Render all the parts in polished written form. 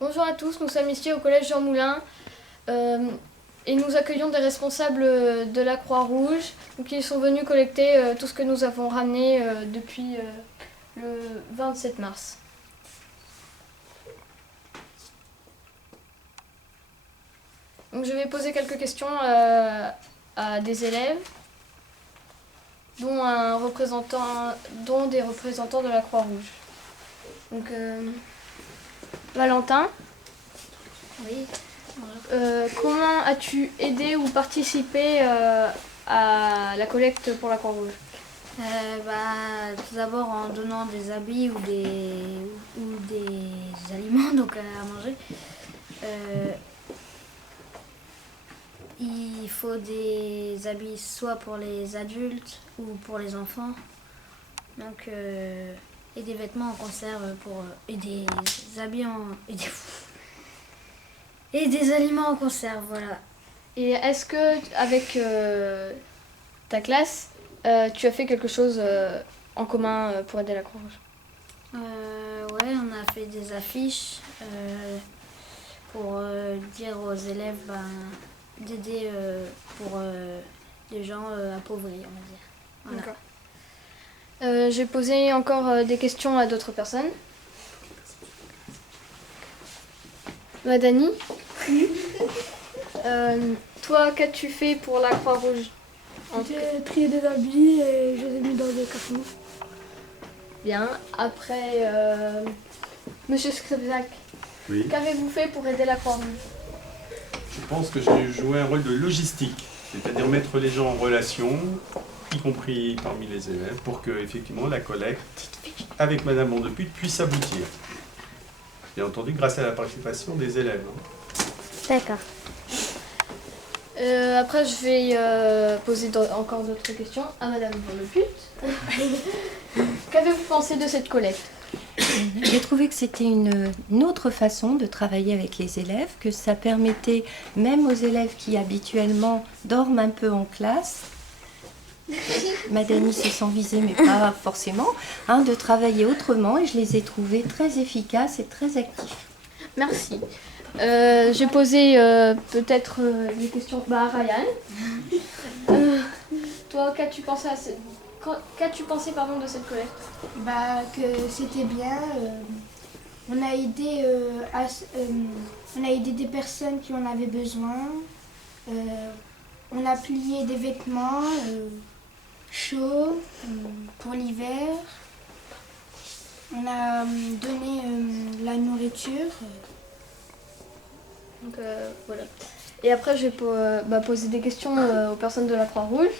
Bonjour à tous, nous sommes ici au collège Jean Moulin et nous accueillons des responsables de la Croix-Rouge qui sont venus collecter tout ce que nous avons ramené depuis le 27 mars. Donc, je vais poser quelques questions à des élèves, dont des représentants de la Croix-Rouge. Donc, Valentin, Oui. comment as-tu aidé ou participé à la collecte pour la Croix-Rouge? Tout d'abord en donnant des habits ou des aliments donc à manger. Il faut des habits soit pour les adultes ou pour les enfants. Donc, et des vêtements en conserve et des habits et des aliments en conserve, voilà. Et est-ce que avec ta classe, tu as fait quelque chose en commun pour aider la Croix-Rouge? Ouais, on a fait des affiches pour dire aux élèves d'aider pour les gens appauvris, on va dire. Voilà. D'accord. J'ai posé encore des questions à d'autres personnes. Madani, toi, qu'as-tu fait pour la Croix-Rouge? J'ai trié des habits et je les ai mis dans des cartons. Bien. Après, Monsieur Skripzak, Oui. qu'avez-vous fait pour aider la Croix-Rouge? Je pense que j'ai joué un rôle de logistique, c'est-à-dire mettre les gens en relation, y compris parmi les élèves, pour que effectivement la collecte avec Madame Mondeput puisse aboutir. Bien entendu, grâce à la participation des élèves. D'accord. Après, je vais poser encore d'autres questions à Madame Mondeput. Qu'avez-vous pensé de cette collecte? J'ai trouvé que c'était une autre façon de travailler avec les élèves, que ça permettait même aux élèves qui habituellement dorment un peu en classe, Madani se sent visée mais pas forcément, de travailler autrement, et je les ai trouvés très efficaces et très actifs. Merci. J'ai posé peut-être des questions à Ryan. Toi, qu'as-tu pensé de cette collecte? Que c'était bien. On a aidé, on a aidé des personnes qui en avaient besoin. On a plié des vêtements chauds pour l'hiver. On a donné la nourriture. Donc voilà. Et après, je vais poser des questions aux personnes de la Croix-Rouge.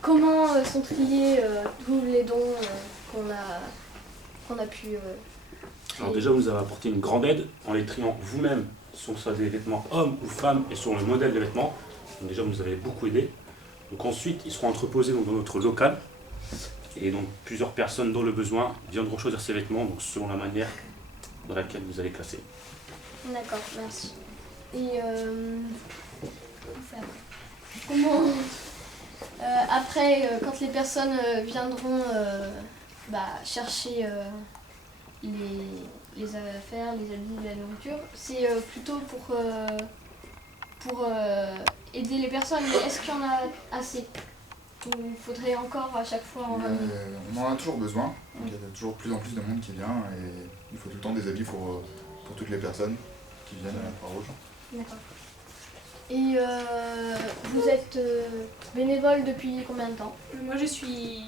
Comment sont triés tous les dons qu'on a pu Alors déjà, vous nous avez apporté une grande aide en les triant vous-même, sur des vêtements hommes ou femmes et sur le modèle des vêtements. Donc déjà, vous nous avez beaucoup aidé. Donc ensuite, ils seront entreposés dans notre local. Et donc plusieurs personnes dans le besoin viendront choisir ces vêtements donc selon la manière dans laquelle vous allez classer. D'accord, merci. Et comment après, quand les personnes viendront chercher les affaires, les habits, la nourriture, c'est plutôt pour aider les personnes. Mais est-ce qu'il y en a assez? Ou il faudrait encore à chaque fois en ramener? On en a toujours besoin. Il y a toujours de plus en plus de monde qui vient et il faut tout le temps des habits pour toutes les personnes qui viennent à la Croix-Rouge. D'accord. Et vous êtes bénévole depuis combien de temps? Moi, je suis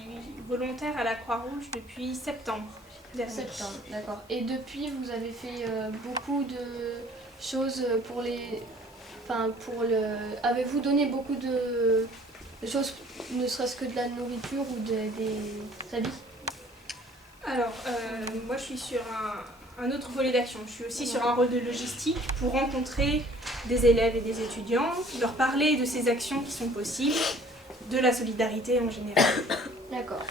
volontaire à la Croix-Rouge depuis septembre dernier. Septembre, d'accord. Et depuis, vous avez fait beaucoup de choses pour les... Avez-vous donné beaucoup de choses, ne serait-ce que de la nourriture ou des habits? Alors, moi, je suis sur un autre volet d'action. Je suis aussi sur un rôle de logistique pour rencontrer des élèves et des étudiants, leur parler de ces actions qui sont possibles, de la solidarité en général. D'accord.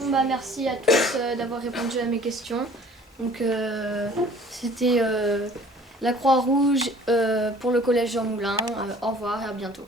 Merci à tous d'avoir répondu à mes questions. Donc, c'était la Croix-Rouge pour le collège Jean Moulin. Au revoir et à bientôt.